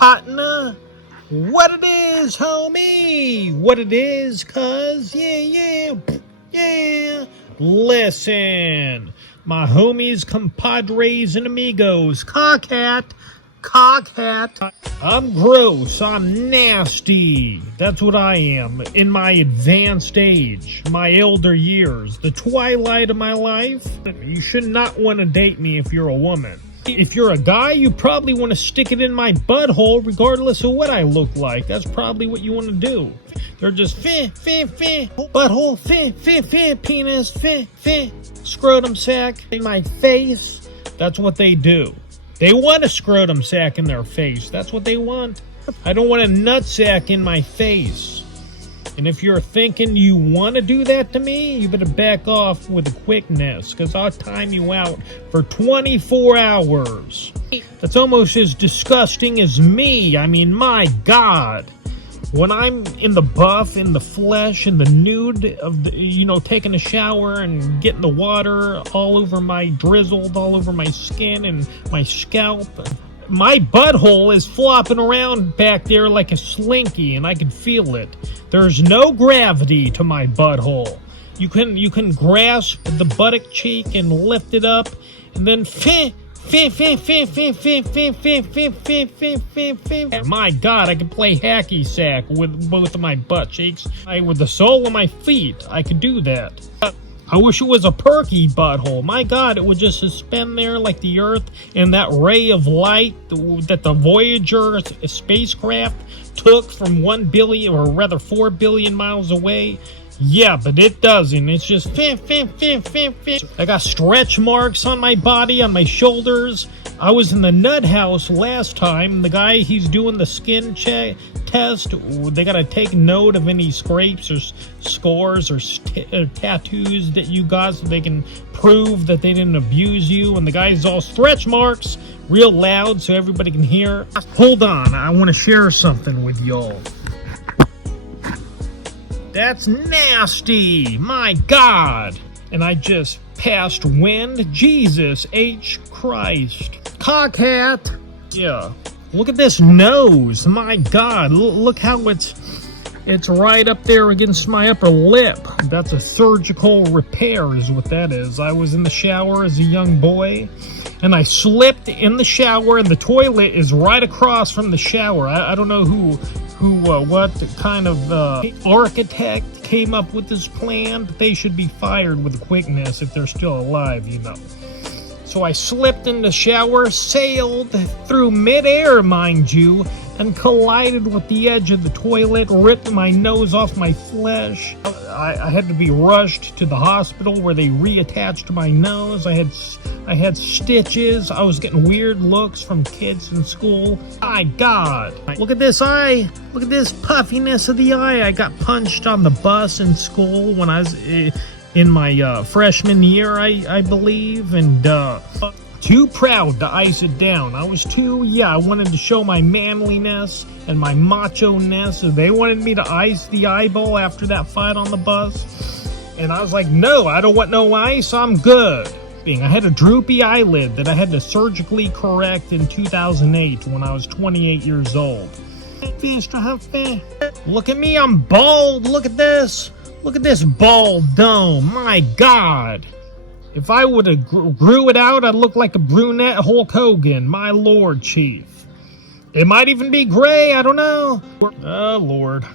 partner? What it is, homie? What it is, cuz? Yeah. Listen, my homies, compadres, and amigos, cockhat. I'm gross, I'm nasty. That's what I am in my advanced age, my elder years, the twilight of my life. You should not want to date me if you're a woman. If you're a guy, you probably want to stick it in my butthole regardless of what I look like. That's probably what you want to do. They're just butthole, penis, scrotum sack in my face. That's what they do. They want a scrotum sack in their face. That's what they want. I don't want a nut sack in my face. And if you're thinking you want to do that to me, you better back off with a quickness, because I'll time you out for 24 hours. That's almost as disgusting as me. I mean, my God. When I'm in the buff, in the flesh, in the nude of the, taking a shower and getting the water all over my drizzled, all over my skin and my scalp, my butthole is flopping around back there like a slinky, and I can feel it. There's no gravity to my butthole. You can grasp the buttock cheek and lift it up, and then my God, I could play hacky sack with both of my butt cheeks. With the sole of my feet, I could do that. I wish it was a perky butthole. My God, it would just suspend there like the Earth in that ray of light that the Voyager spacecraft took from 1 billion, or rather 4 billion miles away. Yeah, but it doesn't. It's just I got stretch marks on my body, on my shoulders. I was in the nut house last time. The guy, he's doing the skin test. They got to take note of any scrapes or scores or tattoos that you got so they can prove that they didn't abuse you. And the guy's all stretch marks, real loud so everybody can hear. Hold on, I want to share something with y'all. That's nasty! My God! And I just passed wind? Jesus H. Christ. Cockhat! Yeah. Look at this nose. My God. Look how it's right up there against my upper lip. That's a surgical repair is what that is. I was in the shower as a young boy, and I slipped in the shower, and the toilet is right across from the shower. I don't know what kind of architect came up with this plan, but they should be fired with quickness if they're still alive, So I slipped in the shower, sailed through midair, mind you, and collided with the edge of the toilet, ripped my nose off my flesh. I had to be rushed to the hospital where they reattached my nose. I had stitches. I was getting weird looks from kids in school. My God. Look at this eye. Look at this puffiness of the eye. I got punched on the bus in school when I was in my freshman year, I believe, and too proud to ice it down. I wanted to show my manliness and my macho-ness. So they wanted me to ice the eyeball after that fight on the bus. And I was like, no, I don't want no ice. I'm good. I had a droopy eyelid that I had to surgically correct in 2008 when I was 28 years old. Look at me, I'm bald. Look at this. Look at this bald dome. My God. If I would have grew it out, I'd look like a brunette Hulk Hogan. My Lord, Chief. It might even be gray. I don't know. Oh, Lord.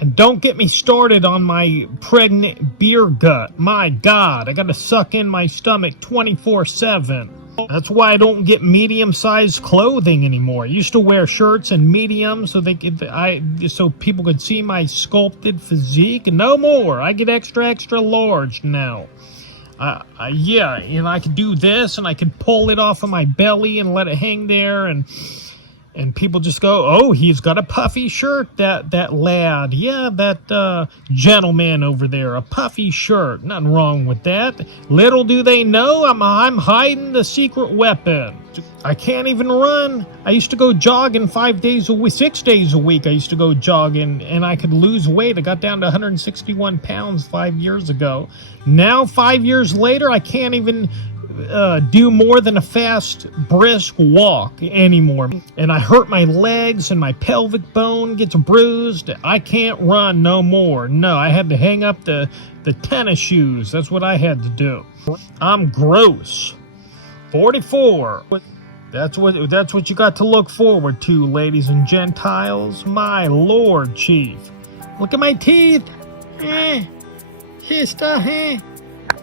And don't get me started on my pregnant beer gut. My God, I got to suck in my stomach 24/7. That's why I don't get medium-sized clothing anymore. I used to wear shirts in medium so so people could see my sculpted physique. No more. I get extra large now. And I could do this, and I could pull it off of my belly and let it hang there, and people just go, oh, he's got a puffy shirt, that lad. Yeah, that gentleman over there, a puffy shirt. Nothing wrong with that. Little do they know, I'm hiding the secret weapon. I can't even run. I used to go jogging 6 days a week. I used to go jogging, and I could lose weight. I got down to 161 pounds 5 years ago. Now, 5 years later, I can't even do more than a fast, brisk walk anymore. And I hurt my legs and my pelvic bone gets bruised. I can't run no more. No, I had to hang up the tennis shoes. That's what I had to do. I'm gross. 44. That's what you got to look forward to, ladies and Gentiles. My Lord, Chief. Look at my teeth. Sister,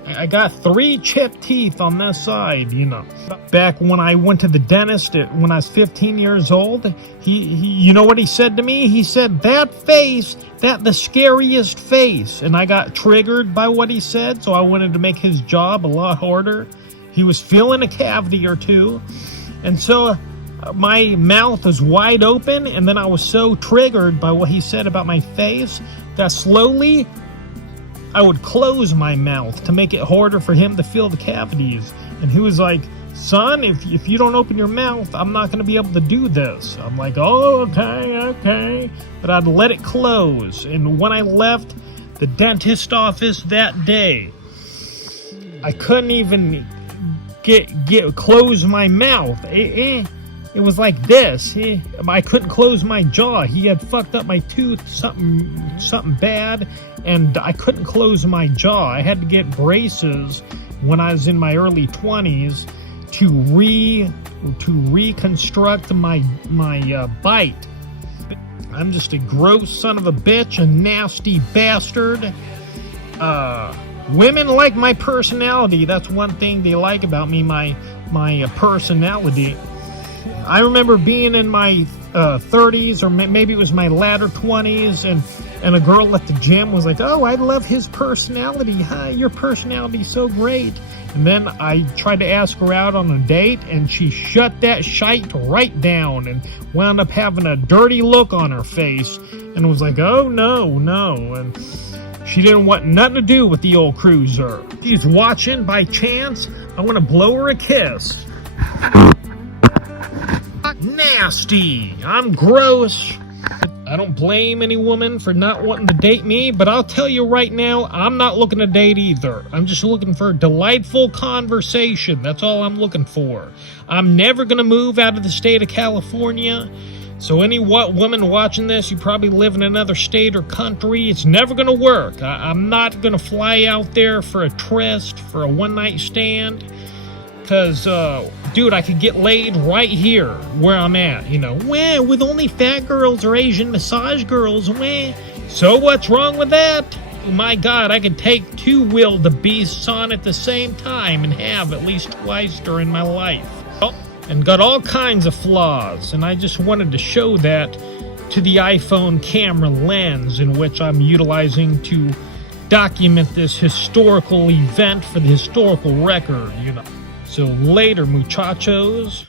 I got 3 chipped teeth on this side, you know. Back when I went to the dentist when I was 15 years old, you know what he said to me? He said, that face, that the scariest face. And I got triggered by what he said, so I wanted to make his job a lot harder. He was filling a cavity or two. And so my mouth was wide open, and then I was so triggered by what he said about my face that slowly I would close my mouth to make it harder for him to fill the cavities. And he was like, son, if you don't open your mouth, I'm not going to be able to do this. I'm like, oh, okay. But I'd let it close. And when I left the dentist office that day, I couldn't even close my mouth. It was like this. I couldn't close my jaw. He had fucked up my tooth, something bad, and I couldn't close my jaw. I had to get braces when I was in my early 20s to reconstruct my bite. I'm just a gross son of a bitch, a nasty bastard. Women like my personality. That's one thing they like about me, my personality. I remember being in my 30s, or maybe it was my latter 20s, and a girl at the gym was like, oh, I love his personality. Hi, your personality's so great. And then I tried to ask her out on a date, and she shut that shite right down and wound up having a dirty look on her face and was like, oh, no. And she didn't want nothing to do with the old cruiser. She's watching by chance. I want to blow her a kiss. Nasty. I'm gross. I don't blame any woman for not wanting to date me, but I'll tell you right now, I'm not looking to date either. I'm just looking for a delightful conversation. That's all I'm looking for. I'm never going to move out of the state of California. So any woman watching this, you probably live in another state or country. It's never going to work. I'm not going to fly out there for a tryst, for a one-night stand. Because, dude, I could get laid right here where I'm at, you know. Well, with only fat girls or Asian massage girls, well. So what's wrong with that? My God, I could take 2 wildebeests on at the same time and have at least twice during my life. Oh, and got all kinds of flaws, and I just wanted to show that to the iPhone camera lens in which I'm utilizing to document this historical event for the historical record, you know. So later, muchachos.